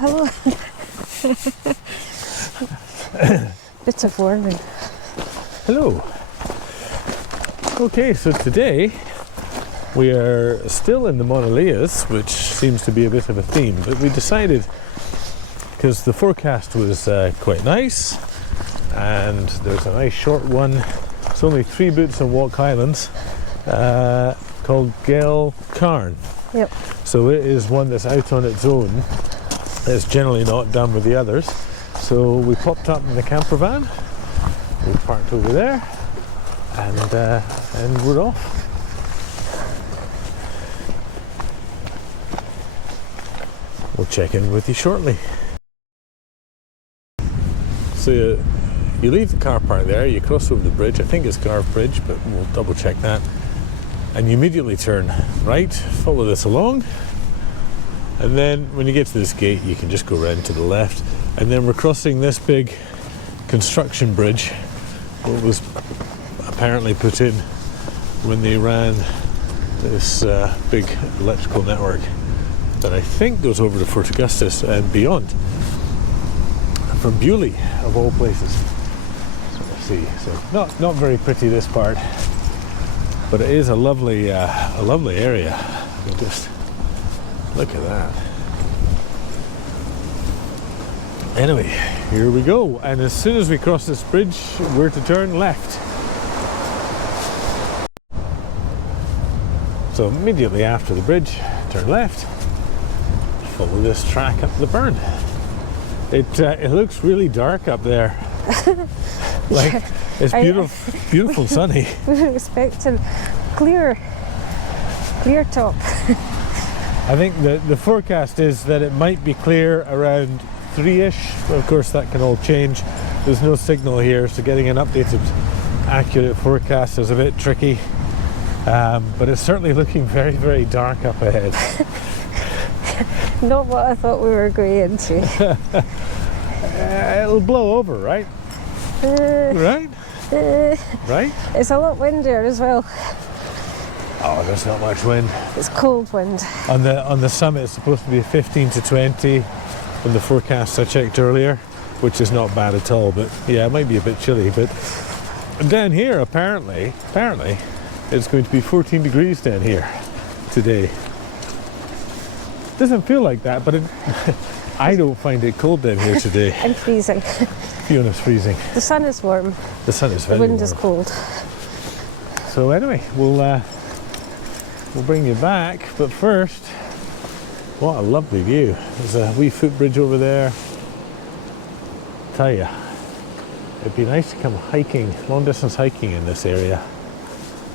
hello. Bit of warning. Hello. Okay, so today we are still in the Monadhliath, which seems to be a bit of a theme, but we decided, because the forecast was quite nice, and there's a nice short one, it's only 3 boots on walk highlands, called Geal Charn. Yep. So it is one that's out on its own. It's generally not done with the others. So we popped up in the camper van, we parked over there, and we're off. We'll check in with you shortly. So you leave the car park there, you cross over the bridge, I think it's Garva Bridge, but we'll double check that. And you immediately turn right, follow this along, and then when you get to this gate you can just go round to the left, and then we're crossing this big construction bridge that was apparently put in when they ran this big electrical network that I think goes over to Fort Augustus and beyond, from Bewley of all places. So we'll see. So not very pretty, this part, but it is a lovely area. I mean, just look at that. Anyway, here we go, and as soon as we cross this bridge we're to turn left. So immediately after the bridge, turn left, follow this track up the burn. It looks really dark up there. Like, it's beautiful sunny. We were expecting clear top. I think the forecast is that it might be clear around 3-ish. Of course that can all change. There's no signal here, so getting an updated accurate forecast is a bit tricky. But it's certainly looking very, very dark up ahead. Not what I thought we were going into. It'll blow over, right? Right? Right? It's a lot windier as well. Oh, there's not much wind. It's cold wind. On the summit it's supposed to be 15 to 20 from the forecast I checked earlier, which is not bad at all, but yeah, it might be a bit chilly. But down here apparently it's going to be 14 degrees down here today. Doesn't feel like that, but I don't find it cold down here today. And freezing. Fiona's freezing. The sun is warm. The sun is very warm. The wind warm. is cold. So anyway, we'll bring you back, but first, what a lovely view. There's a wee footbridge over there. Tell ya, it'd be nice to come hiking, long distance hiking in this area.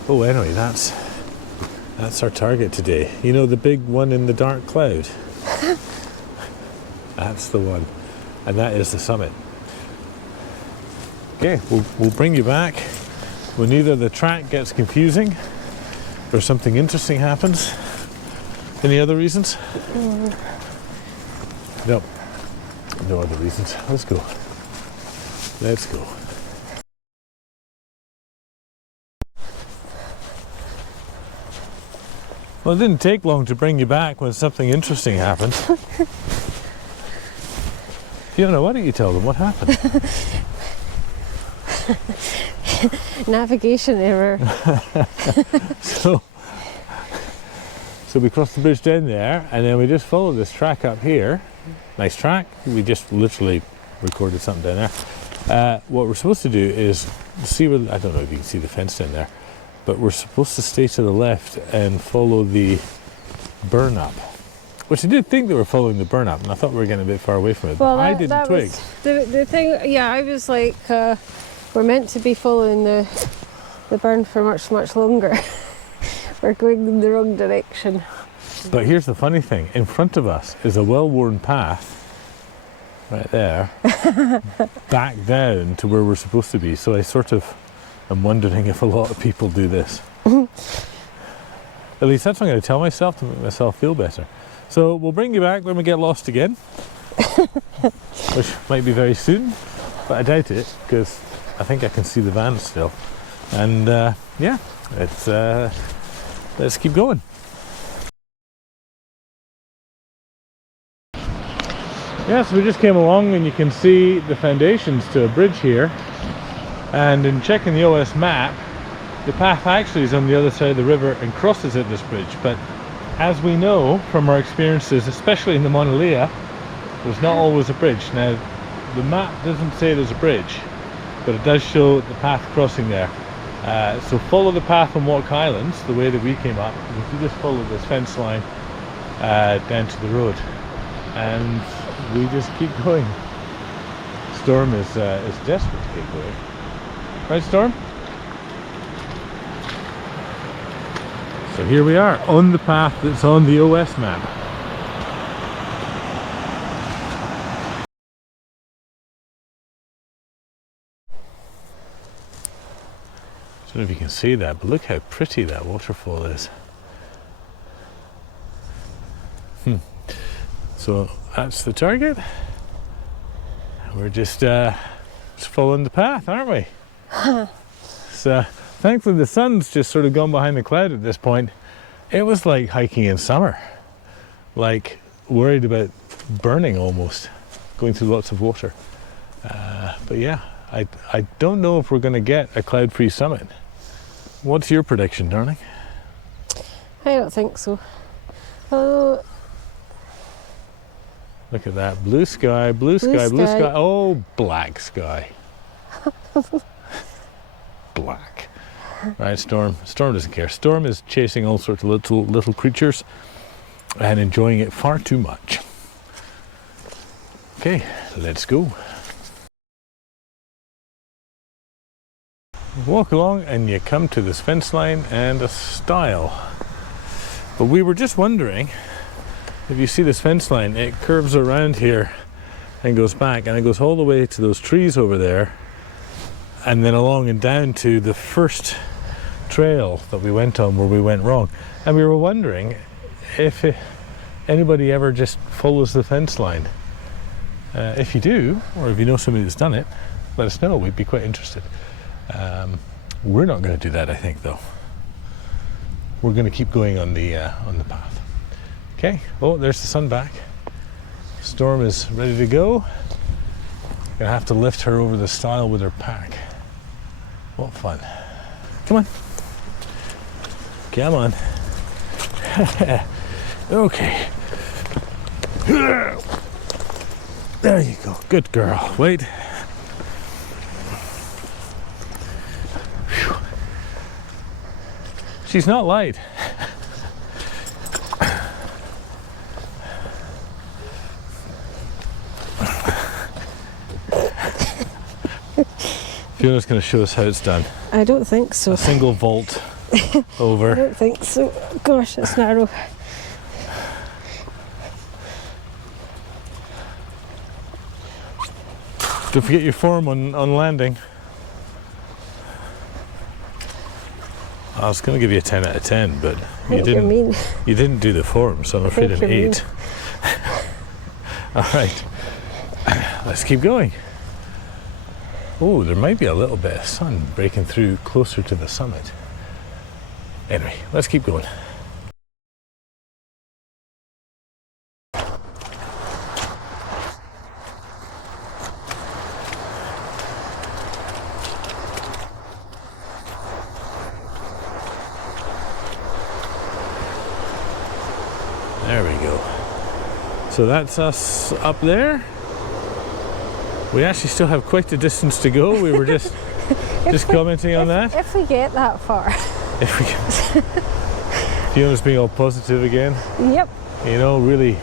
Oh, anyway, that's our target today. You know, the big one in the dark cloud? That's the one. And that is the summit. Okay, we'll bring you back when either the track gets confusing or something interesting happens. Any other reasons? No. No other reasons. Let's go. Let's go. Well, it didn't take long to bring you back when something interesting happened. Fiona, why don't you tell them what happened? Navigation error. So we crossed the bridge down there, and then we just followed this track up here. Nice track. We just literally recorded something down there. What we're supposed to do is see where, I don't know if you can see the fence down there, but we're supposed to stay to the left and follow the burn up, which I did think they were following the burn up, and I thought we were getting a bit far away from it, but I didn't twig. The thing, yeah, I was like, we're meant to be following the burn for much, much longer. We're going in the wrong direction. But here's the funny thing, in front of us is a well-worn path right there back down to where we're supposed to be, so I sort of am wondering if a lot of people do this. At least that's what I'm going to tell myself to make myself feel better. So we'll bring you back when we get lost again, which might be very soon, but I doubt it, because I think I can see the van still. And yeah, let's keep going. Yes, we just came along and you can see the foundations to a bridge here. And in checking the OS map, the path actually is on the other side of the river and crosses at this bridge. But as we know from our experiences, especially in the Monadhliath, there's not always a bridge. Now, the map doesn't say there's a bridge, but it does show the path crossing there. So follow the path and walk highlands the way that we came up. If you just follow this fence line down to the road, and we just keep going. Storm is desperate to keep going. Right, Storm? So here we are on the path that's on the OS map. I don't know if you can see that, but look how pretty that waterfall is. So that's the target. We're just following the path, aren't we? So thankfully the sun's just sort of gone behind the cloud at this point. It was like hiking in summer, like worried about burning almost, going through lots of water. But yeah, I don't know if we're going to get a cloud-free summit. What's your prediction, darling? I don't think so. Oh, look at that, blue sky, blue sky, blue sky. Oh, black sky. Black. Right, Storm. Storm doesn't care. Storm is chasing all sorts of little creatures and enjoying it far too much. Okay, let's go. Walk along and you come to this fence line and a stile. But we were just wondering, if you see this fence line, it curves around here and goes back, and it goes all the way to those trees over there, and then along and down to the first trail that we went on where we went wrong. And we were wondering if anybody ever just follows the fence line. If you do, or if you know somebody that's done it, let us know. We'd be quite interested. We're not going to do that, I think, though. We're going to keep going on the path. Okay. Oh, there's the sun back. Storm is ready to go. Gonna have to lift her over the stile with her pack. What fun! Come on. Come on. Okay. There you go. Good girl. Wait. Whew. She's not light. Fiona's going to show us how it's done. I don't think so. A single vault over. I don't think so. Gosh, it's narrow. Don't forget your form on landing. I was going to give you a 10 out of 10, but you didn't. You didn't do the form, so I'm afraid an 8. All right, let's keep going. Oh, there might be a little bit of sun breaking through closer to the summit. Anyway, let's keep going. There we go. So that's us up there. We actually still have quite a distance to go. We were just commenting on that. If we get that far. If we get. Fiona's being all positive again. Yep. You know, really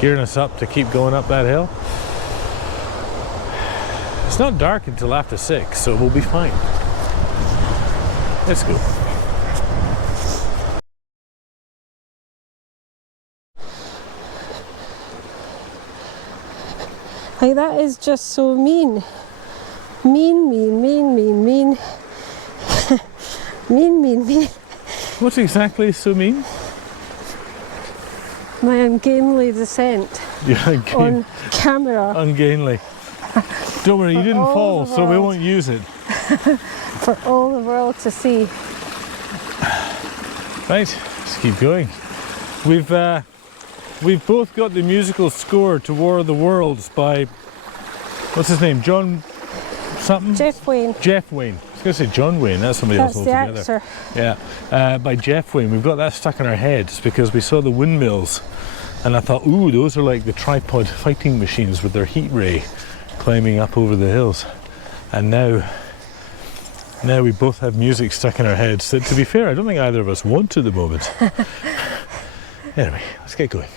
gearing us up to keep going up that hill. It's not dark until after 6, so we'll be fine. Let's go. Like, that is just so mean. Mean. Mean. What exactly is so mean? My ungainly descent on camera. Ungainly. Don't worry, you didn't fall, so we won't use it. For all the world to see. Right, let's keep going. We've we've both got the musical score to War of the Worlds by, what's his name, John something? Jeff Wayne. Jeff Wayne. I was going to say John Wayne, that's somebody else altogether. That's the actor. Yeah, by Jeff Wayne. We've got that stuck in our heads because we saw the windmills and I thought, ooh, those are like the tripod fighting machines with their heat ray climbing up over the hills. And now we both have music stuck in our heads that, to be fair, I don't think either of us want to at the moment. Anyway, let's get going.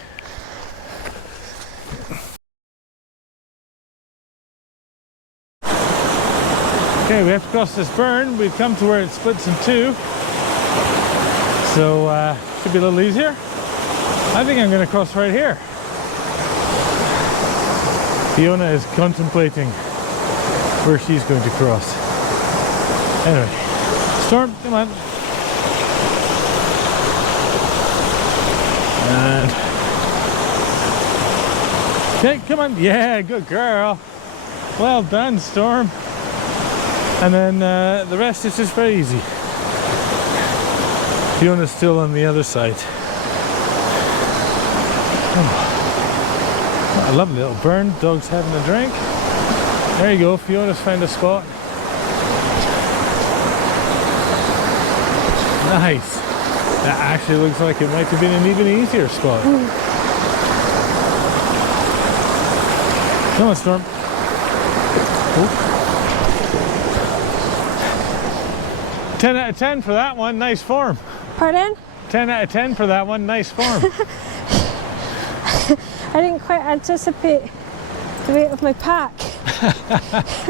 Okay, we have to cross this burn. We've come to where it splits in two. So, should be a little easier. I think I'm going to cross right here. Fiona is contemplating where she's going to cross. Anyway, Storm, come on. And okay, come on. Yeah, good girl. Well done, Storm. And then the rest is just very easy. Fiona's still on the other side. Oh, a lovely little burn. Dog's having a drink. There you go. Fiona's found a spot. Nice. That actually looks like it might have been an even easier spot. Come on, Storm. Oh. 10 out of 10 for that one. Nice form. Pardon? 10 out of 10 for that one. Nice form. I didn't quite anticipate the weight of my pack.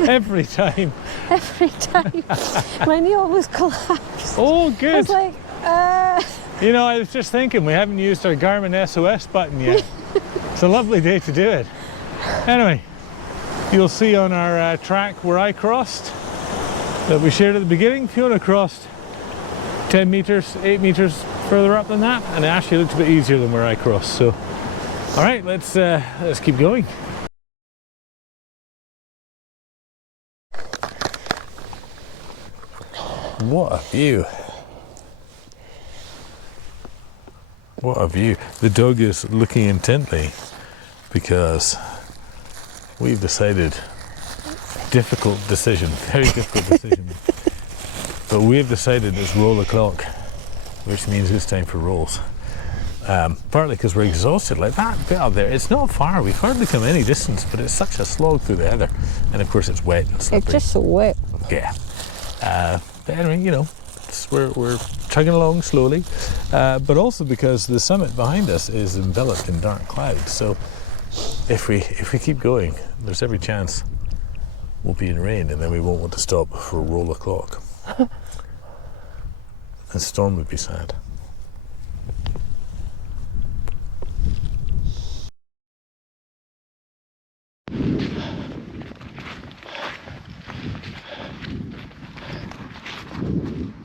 Every time. Every time. My knee almost collapsed. Oh, good. I was like, You know, I was just thinking, we haven't used our Garmin SOS button yet. It's a lovely day to do it. Anyway, you'll see on our track where I crossed, that we shared at the beginning, Fiona crossed 10 meters, 8 meters further up than that, and it actually looked a bit easier than where I crossed. So, all right, let's keep going. What a view! What a view! The dog is looking intently because we've decided. Difficult decision, very difficult decision. But we've decided it's roll o'clock, which means it's time for rolls. Partly because we're exhausted, like that bit up there, it's not far, we've hardly come any distance, but it's such a slog through the heather. And of course it's wet and slippery. it's just so wet. Yeah. But anyway, you know, we're chugging along slowly, but also because the summit behind us is enveloped in dark clouds. So if we keep going, there's every chance we'll be in rain, and then we won't want to stop for a roll o'clock. And Storm would be sad.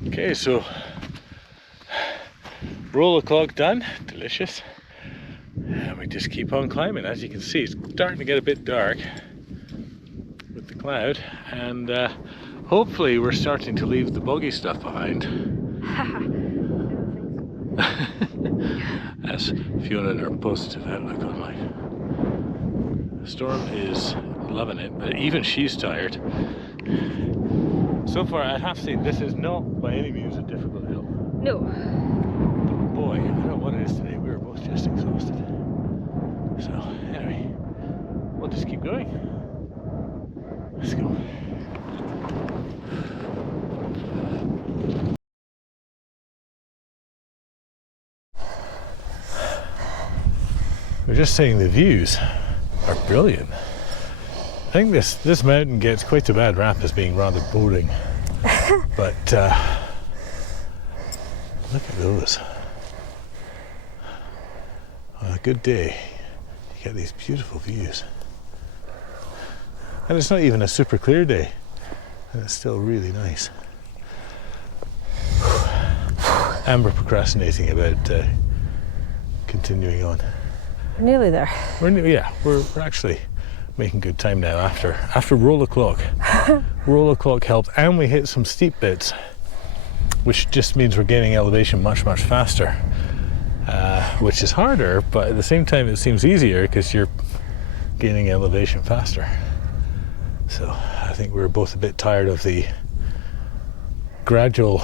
Okay, so roll o'clock done, delicious. And we just keep on climbing. As you can see, it's starting to get a bit dark with the cloud, and hopefully we're starting to leave the boggy stuff behind. As Fiona and her positive outlook on life. Storm is loving it, but even she's tired. So far, I have to say, this is not by any means a difficult hill. No. But boy, I don't know what it is today. We're both just exhausted. So anyway, we'll just keep going. Let's go. We're just saying the views are brilliant. I think this mountain gets quite a bad rap as being rather boring, but look at those. On a good day, you get these beautiful views. And it's not even a super clear day, and it's still really nice. And we're procrastinating about continuing on. We're nearly there. We're actually making good time now after roll o'clock. Roll o'clock helped, and we hit some steep bits, which just means we're gaining elevation much faster. which is harder, but at the same time it seems easier because you're gaining elevation faster. So I think we were both a bit tired of the gradual,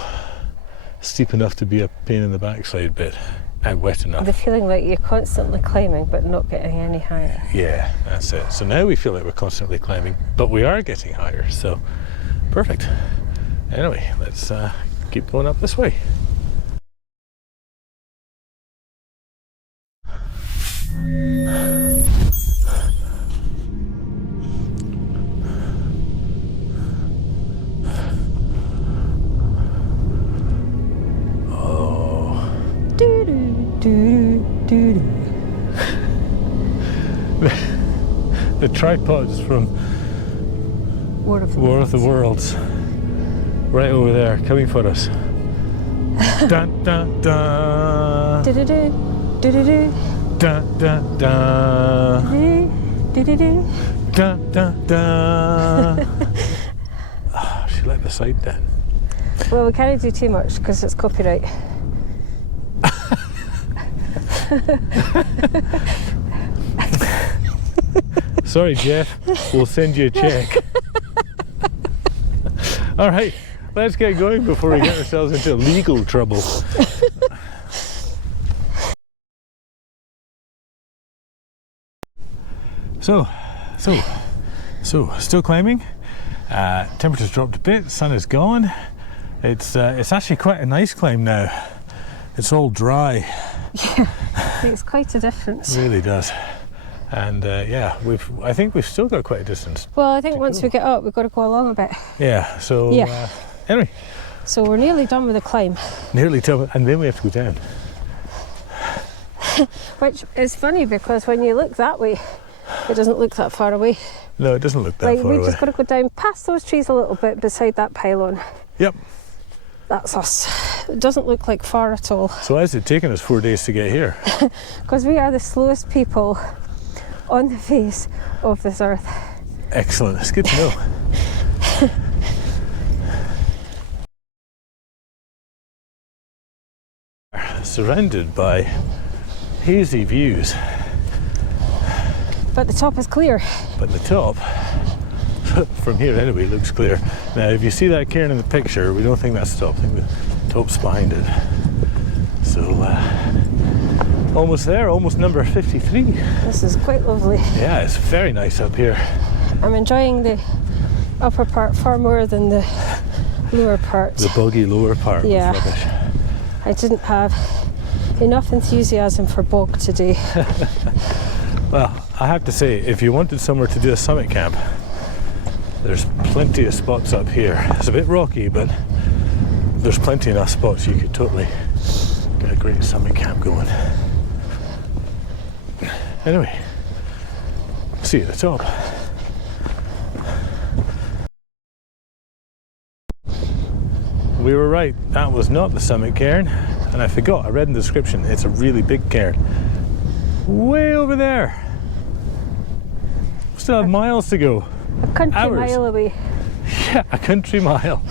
steep enough to be a pain in the backside bit and wet enough. The feeling like you're constantly climbing but not getting any higher. Yeah, that's it. So now we feel like we're constantly climbing, but we are getting higher, so perfect. Anyway, let's keep going up this way. The tripods from War of the Worlds, right over there, coming for us. Dun dun dun. Do-do-do, do-do-do, Dun dun dun. do-do-do. Dun dun dun. Oh, she let the side down. Well, we can't do too much because it's copyright. Sorry, Jeff. We'll send you a check. All right, let's get going before we get ourselves into legal trouble. So, still climbing. Temperature's dropped a bit. Sun is gone. It's actually quite a nice climb now. It's all dry. Yeah, makes quite a difference. It really does. And yeah, I think we've still got quite a distance. Well, I think once we get up, we've got to go along a bit. Yeah, so Yeah. Anyway. So we're nearly done with the climb. Nearly to, and then we have to go down. Which is funny because when you look that way, it doesn't look that far away. No, it doesn't look that Like far we away. just got to go down past those trees a little bit beside that pylon. Yep. That's us. It doesn't look like far at all. So why has it taken us 4 days to get here? Because we are the slowest people on the face of this earth. Excellent. It's good to know. Surrounded by hazy views, But the top is clear. but the top, from here anyway, looks clear. Now, if you see that cairn in the picture, we don't think that's the top. I think the top's behind it. So, almost there, almost number 53. This is quite lovely. Yeah, it's very nice up here. I'm enjoying the upper part far more than the lower part. The boggy lower part Yeah. was rubbish. I didn't have enough enthusiasm for bog today. Well, I have to say, if you wanted somewhere to do a summit camp, there's plenty of spots up here. It's a bit rocky, but there's plenty enough spots you could totally get a great summit camp going. Anyway, see you at the top. We were right, that was not the summit cairn, and I forgot, I read in the description, it's a really big cairn. Way over there. Still have miles to go. A country Hours. mile away. Yeah, a country mile.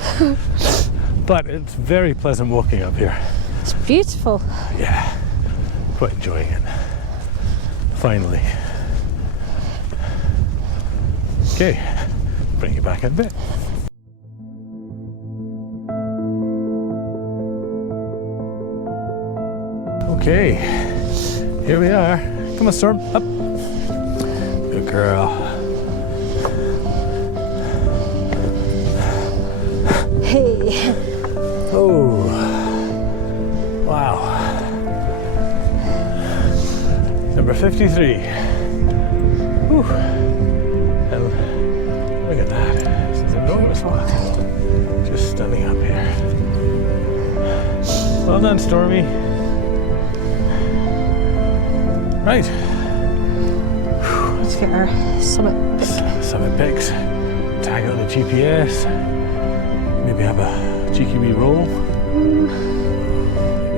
But it's very pleasant walking up here. It's beautiful. Yeah, quite enjoying it. Finally. Okay, bring you back in a bit. Okay, here we are. Come on, Storm, up. Good girl. Hey. Oh, wow. Number 53. Whew. And look at that. This is enormous one. Just stunning up here. Well done, Stormy. Right. Let's get our summit pic. Summit pics. Tag it on the GPS. Maybe have a cheeky wee roll. Maybe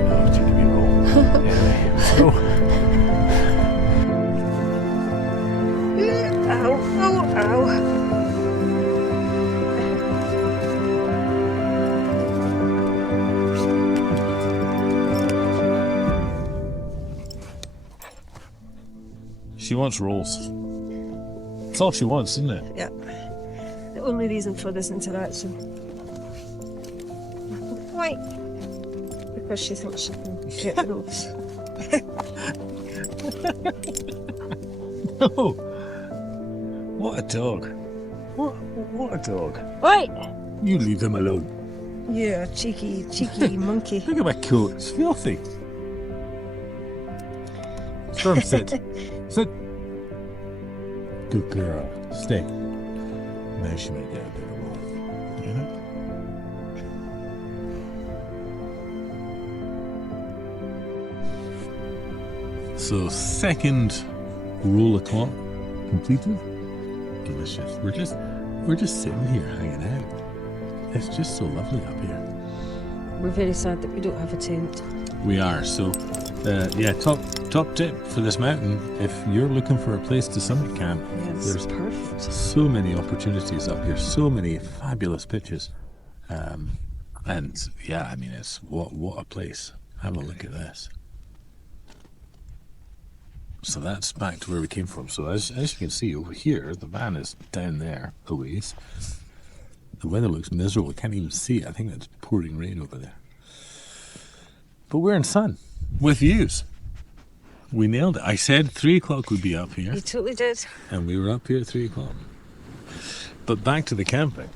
not a cheeky wee roll. Anyway, let's go. Ow, ow, ow. She wants rolls. That's all she wants, isn't it? Yeah. The only reason for this interaction. Why? Because she thinks she can get the rolls. No. What a dog. What a dog. Wait! You leave him alone. Yeah, cheeky monkey. Look at my coat. It's filthy. Storm, sit. Sit. Good girl. Stay. Now she might get a bit of roll. You know? So second roll of clock completed. Delicious. We're just sitting here hanging out. It's just so lovely up here. We're very sad that we don't have a tent. We are. So yeah, top tip for this mountain, if you're looking for a place to summit camp, there's perfect. so many opportunities up here, so many fabulous pitches. And yeah, I mean, it's what a place. Have a look at this. So that's back to where we came from. So as you can see over here, the van is down there a ways. The weather looks miserable. I can't even see it. I think it's pouring rain over there. But we're in sun with views. We nailed it. I said 3 o'clock would be up here. You totally did. And we were up here at 3 o'clock. But back to the camping.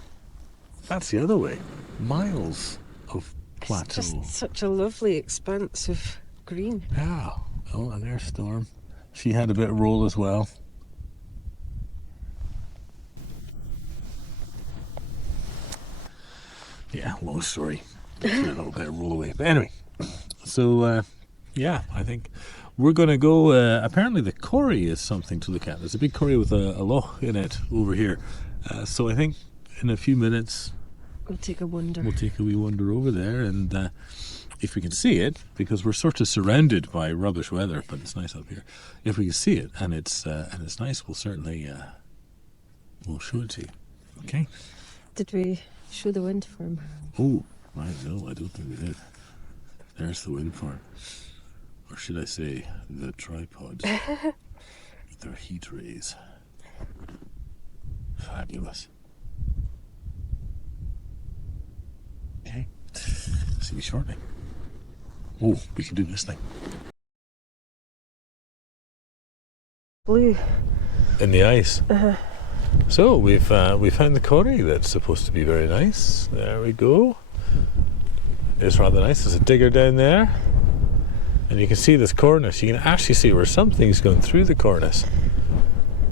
That's the other way. Miles of plateau. It's just such a lovely expanse of green. Yeah. Oh, and there's Storm. She had a bit of roll as well. Yeah, long story. A little bit of roll away. But anyway, so yeah, I think we're going to go. Apparently, the quarry is something to look at. There's a big quarry with a loch in it over here. So I think in a few minutes we'll take a wander. We'll take a wee wander over there, and if we can see it, because we're sort of surrounded by rubbish weather, but it's nice up here. If we can see it and it's nice, we'll certainly we'll show it to you. Okay. Did we show the wind farm? Oh, right, no, I don't think we did. There's the wind farm. Or should I say, the tripods. With their heat rays. Fabulous. Okay. See you shortly. Oh, we can do this thing. Blue. In the ice. So we found the quarry that's supposed to be very nice. There we go. It's rather nice. There's a digger down there, and you can see this cornice. You can actually see where something's going through the cornice,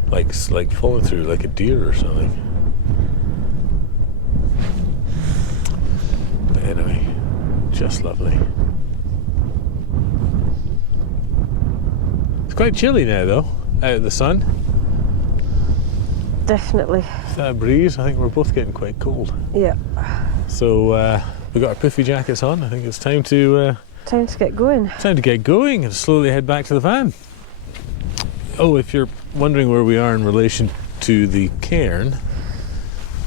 like falling through, like a deer or something. But anyway, just lovely. It's quite chilly now, though, out in the sun. Definitely. That breeze, I think we're both getting quite cold. Yeah. So we've got our puffy jackets on. I think it's time to get going. Time to get going and slowly head back to the van. Oh, if you're wondering where we are in relation to the cairn,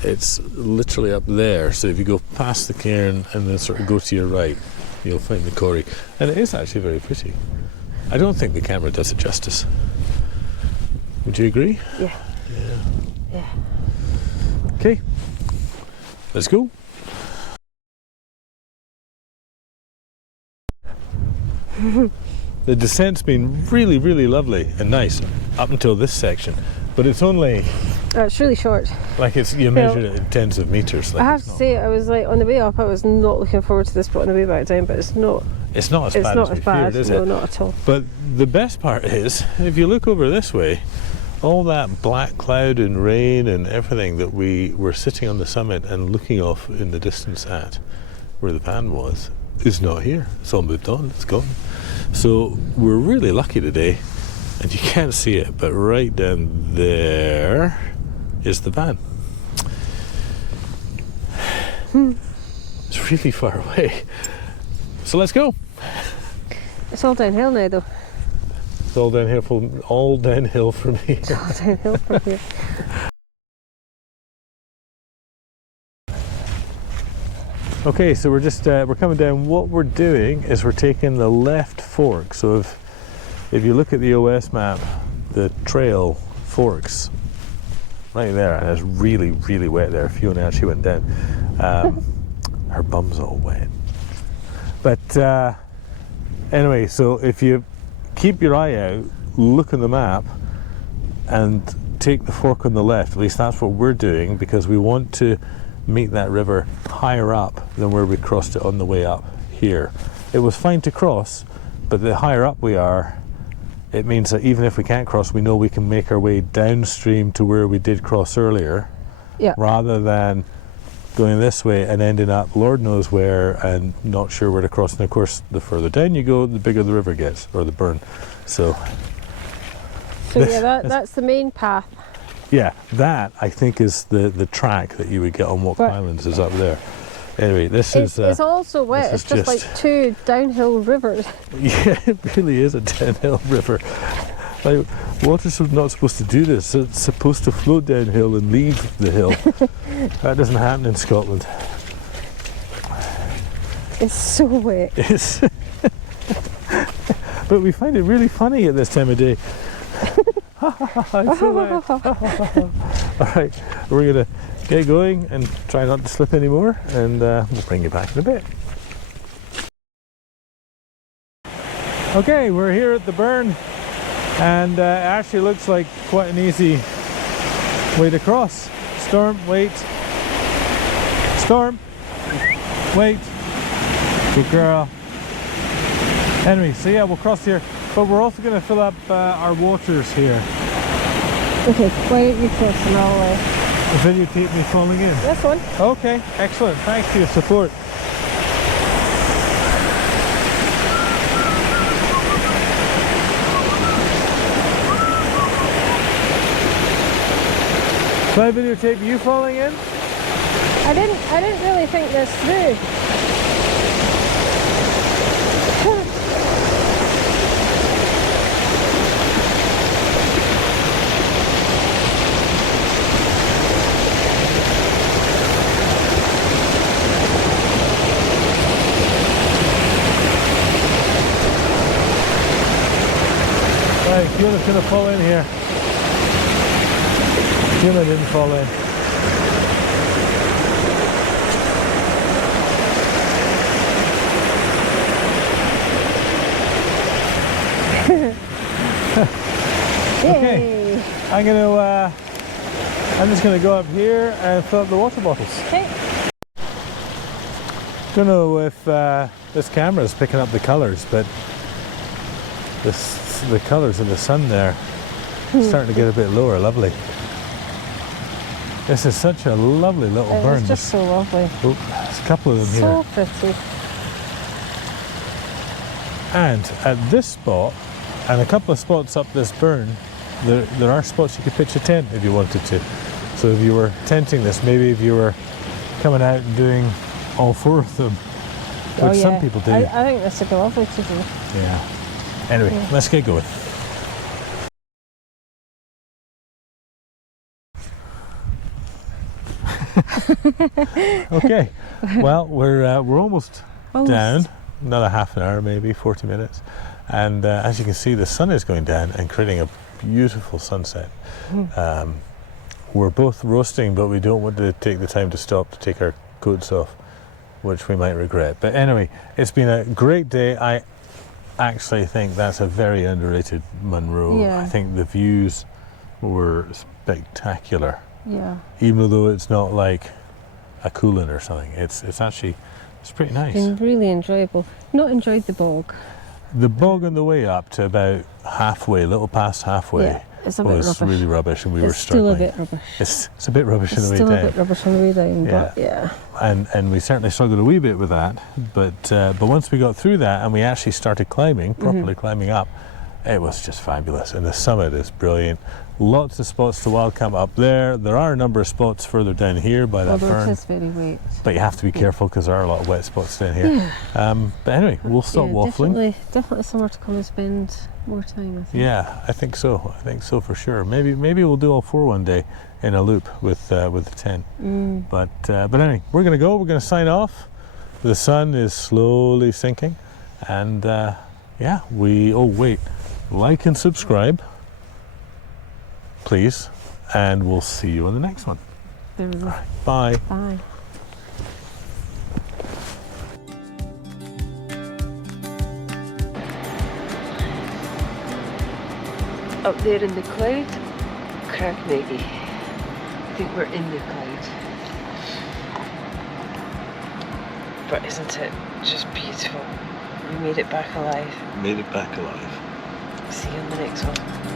it's literally up there. So if you go past the cairn and then sort of go to your right, you'll find the quarry. And it is actually very pretty. I don't think the camera does it justice. Would you agree? Yeah. Yeah. Okay, let's go. The descent's been really, really lovely and nice up until this section, but it's only it's really short. like you measure it in tens of meters. Like I have to say, I was like, on the way up I was not looking forward to this, but on the way back down, but it's not as bad as we feared, is it? No, not at all. But the best part is, if you look over this way, all that black cloud and rain and everything that we were sitting on the summit and looking off in the distance at where the van was is not here. It's all moved on, it's gone. So we're really lucky today, and you can't see it, but right down there is the van. It's really far away. So let's go. It's all downhill now, though. It's all downhill from here. It's all downhill from here. Okay, so we're coming down. What we're doing is we're taking the left fork. So if you look at the OS map, the trail forks right there, and it's really, really wet there. Fiona actually went down. Her bum's all wet. But anyway, so if you keep your eye out, look at the map, and take the fork on the left, at least that's what we're doing, because we want to meet that river higher up than where we crossed it on the way up here. It was fine to cross, but the higher up we are, it means that even if we can't cross, we know we can make our way downstream to where we did cross earlier, Yeah. rather than going this way and ending up Lord knows where and not sure where to cross. And of course, the further down you go, the bigger the river gets, or the burn. So yeah, that's the main path. yeah, that I think is the track that you would get on Walk But- Highlands is up there. Anyway, this It's, is it's also wet. this It's is just like just- 2 downhill rivers. yeah, it really is a downhill river. Like, water's not supposed to do this. It's supposed to flow downhill and leave the hill. That doesn't happen in Scotland. It's so wet. It's but we find it really funny at this time of day. It's so wet. All right, we're gonna get going and try not to slip anymore, and we'll bring you back in a bit. Okay, we're here at the burn, and it actually looks like quite an easy way to cross. Storm, wait. Storm, wait. Good girl. Anyway, so yeah, we'll cross here, but we're also going to fill up our waters here. Okay, why don't you cross and I'll... Videotape me falling in. This one. Okay, excellent. Thanks for your support. Can I videotape you falling in? I didn't really think this through. Right, Fiona's gonna fall in here. Fiona didn't fall in. Okay. Yay. I'm just gonna go up here and fill up the water bottles. Okay. Don't know if this camera is picking up the colours, but the colours in the sun there starting to get a bit lower. Lovely. This is such a lovely little burn. It's just so lovely. Oh, there's a couple of them here. So pretty. And at this spot, and a couple of spots up this burn, there are spots you could pitch a tent if you wanted to. So if you were tenting this, maybe if you were coming out and doing all 4 of them, which some people do. I think this would be lovely to do. Yeah. Anyway, let's get going. Okay. Well, we're almost down. Another half an hour, maybe 40 minutes. And as you can see, the sun is going down and creating a beautiful sunset. We're both roasting, but we don't want to take the time to stop to take our coats off, which we might regret. But anyway, it's been a great day. I actually think that's a very underrated Munro. Yeah. I think the views were spectacular. Yeah. Even though it's not like a cooling or something, it's pretty nice. Been really enjoyable. Not enjoyed the bog. The bog on the way up to about halfway, a little past halfway, Yeah, it's a bit was rubbish. really rubbish, and we were It's still struggling. a bit rubbish. It's a bit rubbish It's on the way still a down. bit rubbish on the way down, but Yeah. yeah. And we certainly struggled a wee bit with that, but once we got through that and we actually started climbing, properly climbing up, it was just fabulous. And the summit is brilliant. Lots of spots to wild camp up there. There are a number of spots further down here by that Although burn, it is very wet. but you have to be careful because there are a lot of wet spots down here. But anyway, we'll stop waffling. Definitely somewhere to come and spend more time, I think. Yeah, I think so. I think so for sure. Maybe we'll do all 4 one day in a loop with the tent. But anyway, we're gonna go. We're gonna sign off. The sun is slowly sinking, and yeah, oh wait, like and subscribe, please, and we'll see you on the next one. There we go. Bye. Bye. Up there in the cloud, Cragmaggie. I think we're in the cloud. But isn't it just beautiful? We made it back alive. Made it back alive. See you on the next one.